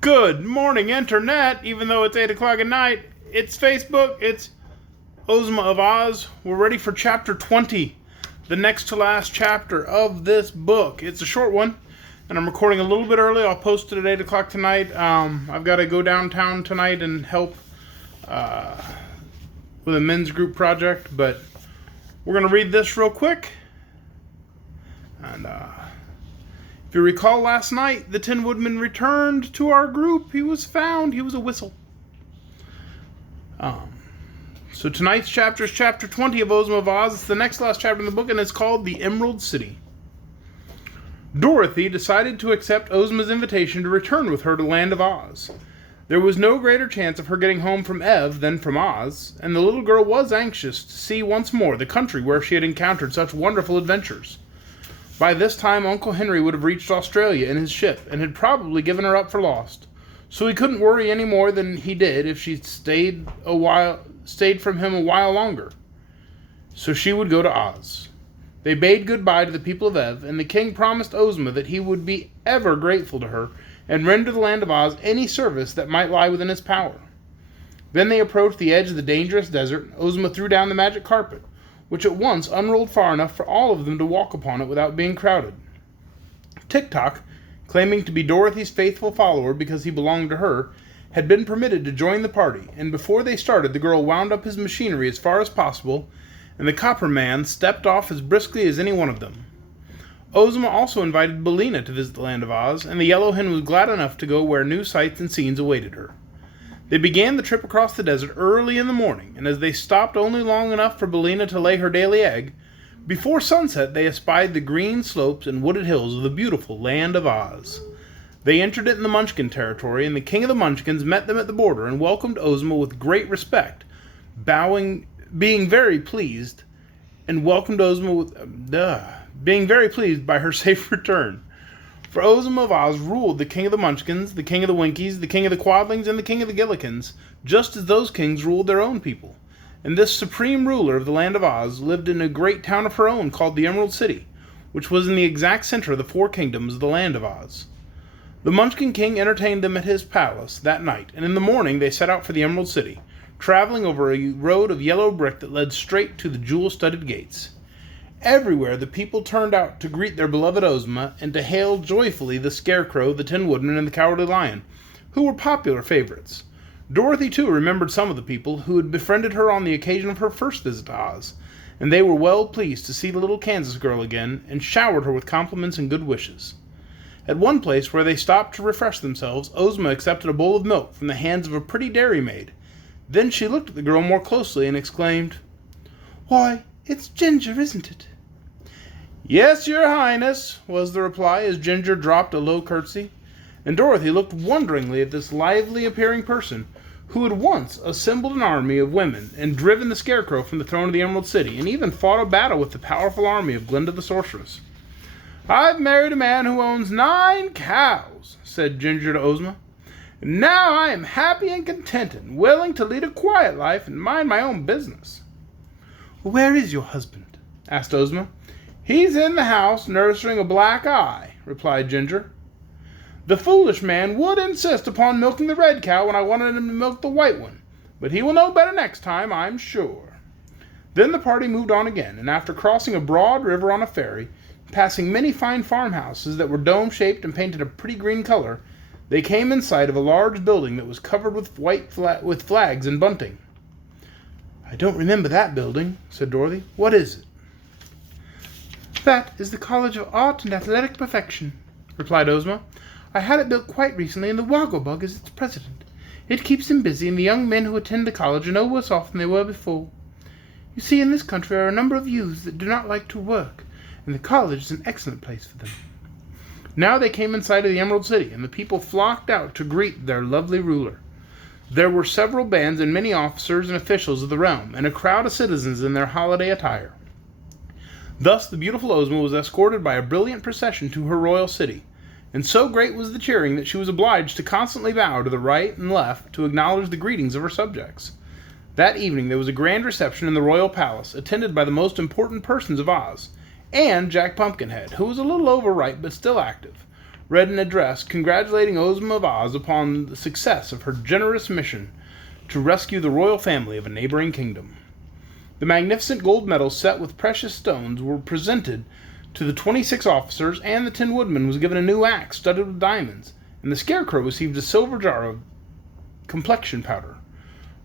Good morning, Internet. Even though it's 8 o'clock at night, it's Facebook, it's Ozma of Oz. We're ready for chapter 20, the next to last chapter of this book. It's a short one, and I'm recording a little bit early. I'll post it at 8 o'clock tonight. I've got to go downtown tonight and help with a men's group project, but we're going to read this real quick. And if you recall last night, the Tin Woodman returned to our group. He was found. He was a whistle. So tonight's chapter is chapter 20 of Ozma of Oz. It's the next last chapter in the book, and it's called The Emerald City. Dorothy decided to accept Ozma's invitation to return with her to the land of Oz. There was no greater chance of her getting home from Ev than from Oz, and the little girl was anxious to see once more the country where she had encountered such wonderful adventures. By this time, Uncle Henry would have reached Australia in his ship and had probably given her up for lost, so he couldn't worry any more than he did if she stayed from him a while longer. So she would go to Oz. They bade goodbye to the people of Ev, and the king promised Ozma that he would be ever grateful to her and render the land of Oz any service that might lie within his power. Then they approached the edge of the dangerous desert. Ozma threw down the magic carpet, which at once unrolled far enough for all of them to walk upon it without being crowded. Tik-Tok, claiming to be Dorothy's faithful follower because he belonged to her, had been permitted to join the party, and before they started, the girl wound up his machinery as far as possible, and the Copper Man stepped off as briskly as any one of them. Ozma also invited Billina to visit the land of Oz, and the Yellow Hen was glad enough to go where new sights and scenes awaited her. They began the trip across the desert early in the morning, and as they stopped only long enough for Billina to lay her daily egg, before sunset they espied the green slopes and wooded hills of the beautiful land of Oz. They entered it in the Munchkin territory, and the king of the Munchkins met them at the border and welcomed Ozma with great respect, being very pleased by her safe return. For Ozma of Oz ruled the king of the Munchkins, the king of the Winkies, the king of the Quadlings, and the king of the Gillikins, just as those kings ruled their own people. And this supreme ruler of the land of Oz lived in a great town of her own called the Emerald City, which was in the exact center of the four kingdoms of the land of Oz. The Munchkin king entertained them at his palace that night, and in the morning they set out for the Emerald City, traveling over a road of yellow brick that led straight to the jewel-studded gates. Everywhere the people turned out to greet their beloved Ozma and to hail joyfully the Scarecrow, the Tin Woodman, and the Cowardly Lion, who were popular favorites. Dorothy, too, remembered some of the people who had befriended her on the occasion of her first visit to Oz, and they were well pleased to see the little Kansas girl again and showered her with compliments and good wishes. At one place where they stopped to refresh themselves, Ozma accepted a bowl of milk from the hands of a pretty dairymaid. Then she looked at the girl more closely and exclaimed, "Why, it's Ginger, isn't it?" "Yes, your highness," was the reply as Ginger dropped a low curtsy, and Dorothy looked wonderingly at this lively-appearing person who had once assembled an army of women and driven the Scarecrow from the throne of the Emerald City, and even fought a battle with the powerful army of Glinda the Sorceress. "I've married a man who owns 9 cows," said Ginger to Ozma, "and now I am happy and contented, and willing to lead a quiet life and mind my own business." "Where is your husband?" asked Ozma. "He's in the house, nursing a black eye," replied Ginger. "The foolish man would insist upon milking the red cow when I wanted him to milk the white one, but he will know better next time, I'm sure." Then the party moved on again, and after crossing a broad river on a ferry, passing many fine farmhouses that were dome-shaped and painted a pretty green color, they came in sight of a large building that was covered with with flags and bunting. "I don't remember that building," said Dorothy. "What is it?" "That is the College of Art and Athletic Perfection," replied Ozma. "I had it built quite recently, and the Wogglebug is its president. It keeps him busy, and the young men who attend the college are no worse off than they were before. You see, in this country are a number of youths that do not like to work, and the college is an excellent place for them." Now they came in sight of the Emerald City, and the people flocked out to greet their lovely ruler. There were several bands and many officers and officials of the realm, and a crowd of citizens in their holiday attire. Thus the beautiful Ozma was escorted by a brilliant procession to her royal city, and so great was the cheering that she was obliged to constantly bow to the right and left to acknowledge the greetings of her subjects. That evening there was a grand reception in the royal palace, attended by the most important persons of Oz, and Jack Pumpkinhead, who was a little overripe but still active. read an address congratulating Ozma of Oz upon the success of her generous mission to rescue the royal family of a neighboring kingdom. The magnificent gold medals set with precious stones were presented to the 26 officers, and the Tin Woodman was given a new axe studded with diamonds, and the Scarecrow received a silver jar of complexion powder.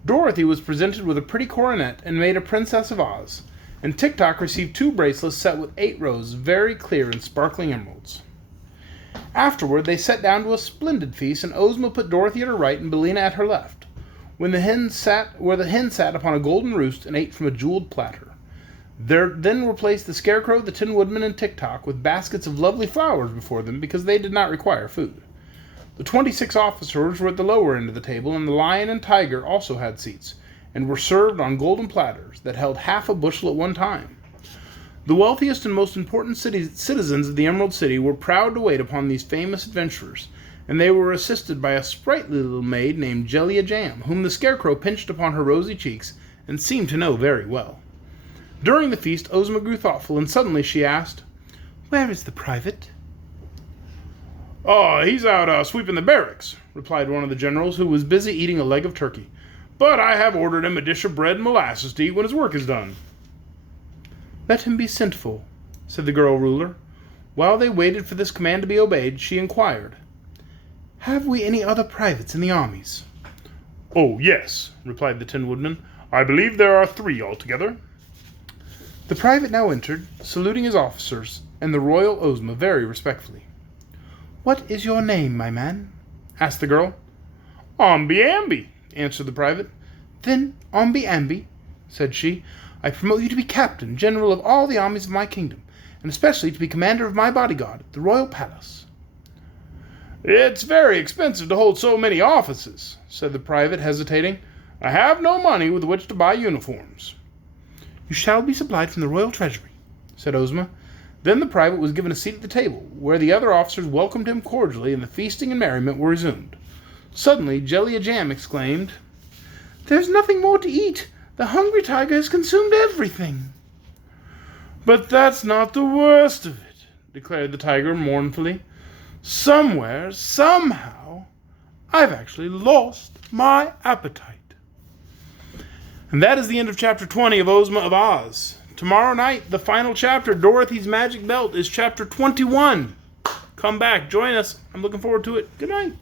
Dorothy was presented with a pretty coronet and made a Princess of Oz, and Tik-Tok received 2 bracelets set with 8 rows of very clear and sparkling emeralds. Afterward, they sat down to a splendid feast, and Ozma put Dorothy at her right and Billina at her left, where the hen sat upon a golden roost and ate from a jeweled platter. There then were placed the Scarecrow, the Tin Woodman, and Tik-Tok with baskets of lovely flowers before them because they did not require food. The 26 officers were at the lower end of the table, and the Lion and Tiger also had seats, and were served on golden platters that held half a bushel at one time. The wealthiest and most important citizens of the Emerald City were proud to wait upon these famous adventurers, and they were assisted by a sprightly little maid named Jellia Jam, whom the Scarecrow pinched upon her rosy cheeks and seemed to know very well. During the feast, Ozma grew thoughtful, and suddenly she asked, "Where is the private?" "Oh, he's out sweeping the barracks," replied one of the generals, who was busy eating a leg of turkey. "But I have ordered him a dish of bread and molasses to eat when his work is done." "Let him be sent for," said the girl ruler. While they waited for this command to be obeyed, she inquired, "Have we any other privates in the armies?" "Oh, yes," replied the Tin Woodman. "I believe there are 3 altogether." The private now entered, saluting his officers and the royal Ozma very respectfully. "What is your name, my man?" asked the girl. "Omby Amby," answered the private. "Then, Omby Amby," said she, "I promote you to be captain general of all the armies of my kingdom, and especially to be commander of my bodyguard at the royal palace." "It's very expensive to hold so many offices," said the private, hesitating. "I have no money with which to buy uniforms." "You shall be supplied from the royal treasury," said Ozma. Then the private was given a seat at the table, where the other officers welcomed him cordially, and the feasting and merriment were resumed. Suddenly, Jellia Jam exclaimed, "There's nothing more to eat. The hungry tiger has consumed everything." "But that's not the worst of it," declared the tiger mournfully. "Somewhere, somehow, I've actually lost my appetite." And that is the end of chapter 20 of Ozma of Oz. Tomorrow night, the final chapter, Dorothy's Magic Belt, is chapter 21. Come back, join us. I'm looking forward to it. Good night.